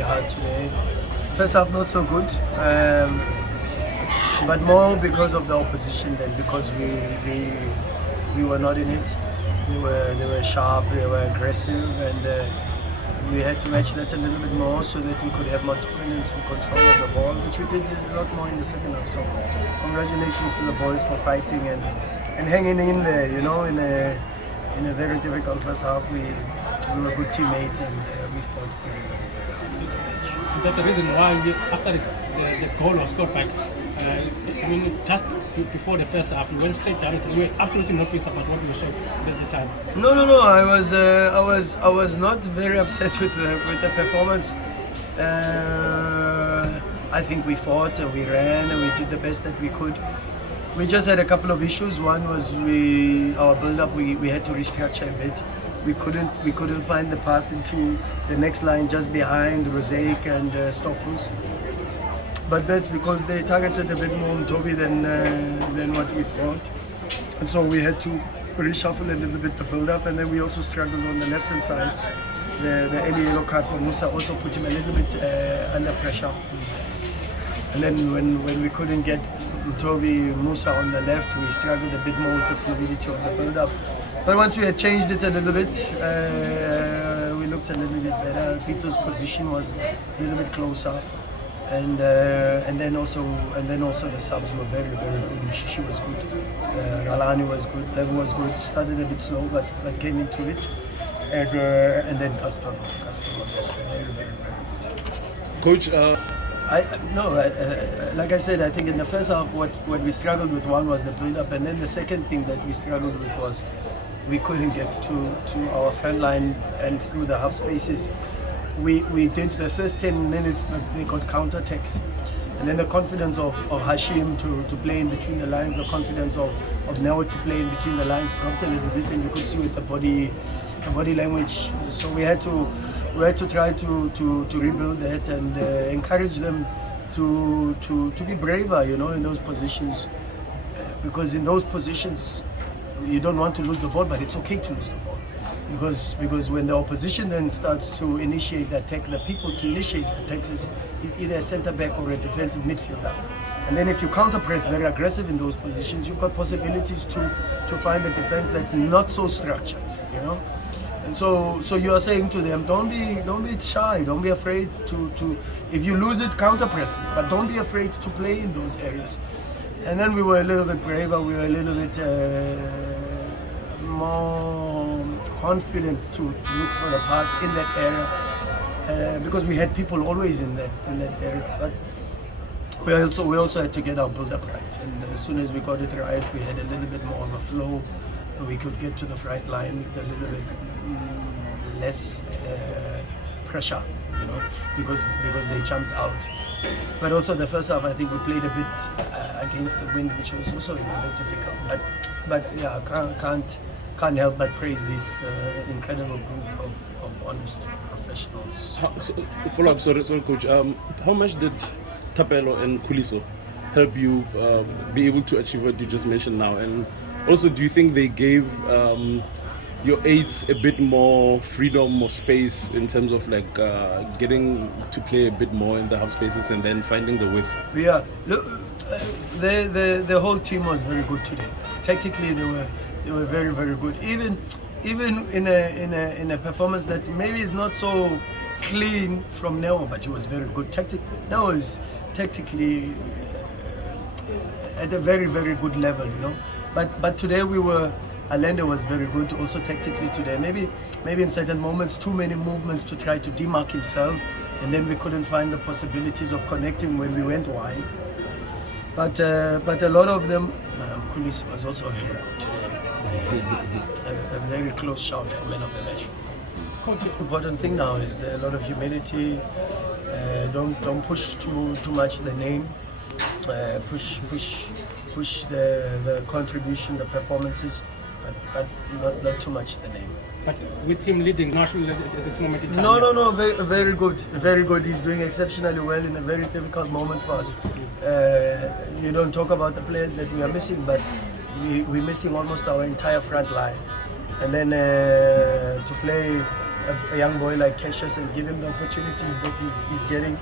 really hard today. First half not so good, but more because of the opposition than because we were not in it. They were sharp, they were aggressive, and we had to match that a little bit more so that we could have more dominance and control of the ball, which we did a lot more in the second half. So congratulations to the boys for fighting and hanging in there. You know, in a very difficult first half, we were good teammates and we fought pretty well. Is that the reason why after the goal was scored back, just before the first half, you went straight down and you were absolutely not pleased about what you showed at the time? No. I was not very upset with the performance. I think we fought and we ran and we did the best that we could. We just had a couple of issues. One was our build-up. We had to restructure a bit. We couldn't find the pass into the next line just behind Rosaic and Stoffels. But that's because they targeted a bit more Mtobi than what we thought. And so we had to reshuffle a little bit the build-up, and then we also struggled on the left-hand side. The early yellow card for Musa also put him a little bit under pressure. And then when we couldn't get Mtobi, Musa on the left, we struggled a bit more with the fluidity of the build-up. But once we had changed it a little bit, we looked a little bit better. Pizzo's position was a little bit closer. And then also the subs were very, very good. Mshishi was good, Ralani was good, Lebu was good. Started a bit slow, but came into it. And then Casper was also very, very, very good. Coach, like I said, I think in the first half, what we struggled with was the build-up, and then the second thing that we struggled with was we couldn't get to our front line and through the half spaces. We did the first 10 minutes, but they got counter-attacks. And then the confidence of Hashim to play in between the lines, the confidence of Neo to play in between the lines dropped a little bit, and you could see with the body language. So we had to try to rebuild that and encourage them to be braver, you know, in those positions. Because in those positions, you don't want to lose the ball, but it's okay to lose the ball. Because when the opposition then starts to initiate the attack, the people to initiate the attacks is either a centre back or a defensive midfielder. And then if you counter press very aggressive in those positions, you've got possibilities to find a defense that's not so structured, you know. And so you are saying to them, don't be shy, don't be afraid to if you lose it, counter press it, but don't be afraid to play in those areas. And then we were a little bit braver, we were a little bit more confident to look for the pass in that area because we had people always in that area. But we also had to get our build-up right, and as soon as we got it right, we had a little bit more of a flow, and we could get to the front line with a little bit less pressure, you know, because they jumped out. But also the first half, I think we played a bit against the wind, which was also a bit difficult. But yeah, can't help but praise this incredible group of honest professionals. Follow up, sorry, Coach. How much did Tapelo and Kuliso help you be able to achieve what you just mentioned now? And also, do you think they gave your aides a bit more freedom of space in terms of like getting to play a bit more in the half spaces and then finding the width? Yeah, look, the whole team was very good today. Tactically, they were very, very good. Even in a performance that maybe is not so clean from Neo, but he was very good. Neo is tactically at a very, very good level, you know. But today Allende was very good also tactically today. Maybe in certain moments too many movements to try to demark himself, and then we couldn't find the possibilities of connecting when we went wide. But a lot of them, Kulis was also very good today. A very close shout for man of the match. The important thing now is a lot of humility. Don't push too much the name. Push the contribution, the performances, but not too much the name. But with him leading nationally at this moment in time? No, very good. Very good. He's doing exceptionally well in a very difficult moment for us. You don't talk about the players that we are missing, but we're missing almost our entire front line. And then to play a young boy like Cassius and give him the opportunities that he's getting,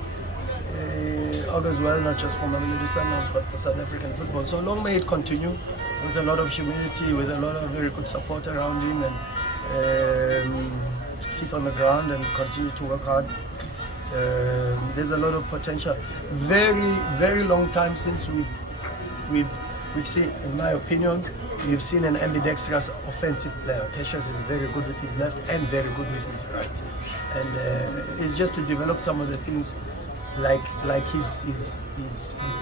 augurs well, not just for Mamelodi Sundowns, but for South African football. So long may it continue, with a lot of humility, with a lot of very good support around him, and feet on the ground, and continue to work hard. There's a lot of potential. Very, very long time since we've seen, in my opinion, we've seen an ambidextrous offensive player. Cassius is very good with his left and very good with his right, and it's just to develop some of the things like his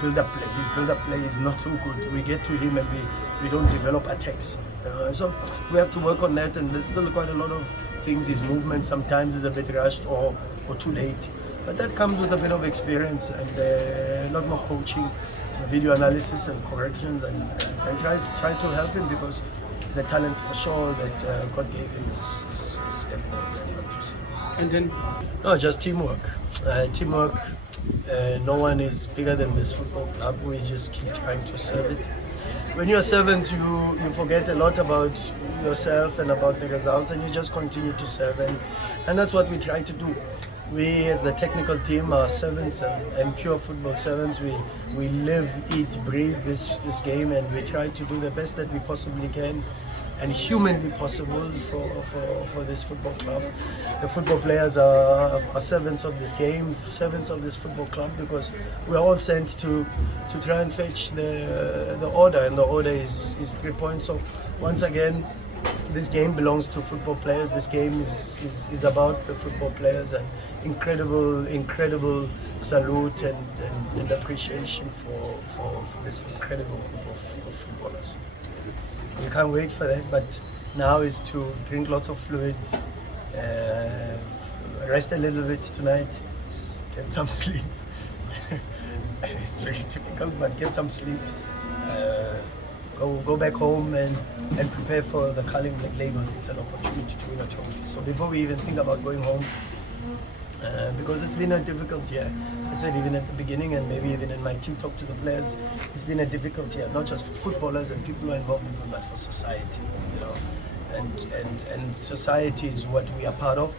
build-up play. His build-up play is not so good. We get to him and we don't develop attacks. So we have to work on that, and there's still quite a lot of things. His movement sometimes is a bit rushed or too late, but that comes with a bit of experience and a lot more coaching, video analysis and corrections, and try to help him, because the talent for sure that God gave him is evident to see. And then no, just teamwork. Teamwork. No one is bigger than this football club. We just keep trying to serve it. When you're servants, you forget a lot about yourself and about the results, and you just continue to serve, and that's what we try to do. We, as the technical team, are servants and pure football servants. We live, eat, breathe this game, and we try to do the best that we possibly can and humanly possible for this football club. The football players are servants of this game, servants of this football club, because we're all sent to try and fetch the order, and the order is 3 points. So once again, this game belongs to football players. This game is about the football players, and incredible salute and appreciation for this incredible group of footballers. You can't wait for that, but now is to drink lots of fluids, rest a little bit tonight, get some sleep. It's very difficult, but get some sleep. Go back home and prepare for the Carling Black Label. It's an opportunity to win a trophy. So before we even think about going home, because it's been a difficult year. I said even at the beginning, and maybe even in my team talk to the players, it's been a difficult year, not just for footballers and people who are involved in football, but for society, you know. And society is what we are part of.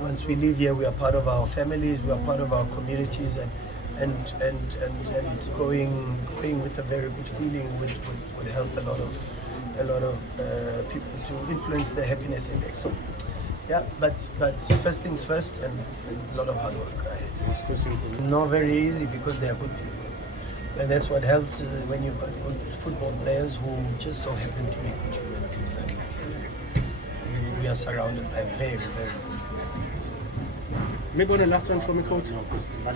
Once we leave here, we are part of our families, we are part of our communities, and going with a very good feeling would help a lot of people to influence the happiness index. So, yeah, but first things first, and a lot of hard work. Not very easy, because they are good people, and that's what helps when you've got good football players who just so happen to be good human beings. And we are surrounded by very, very good human beings. maybe on the last one from me, coach.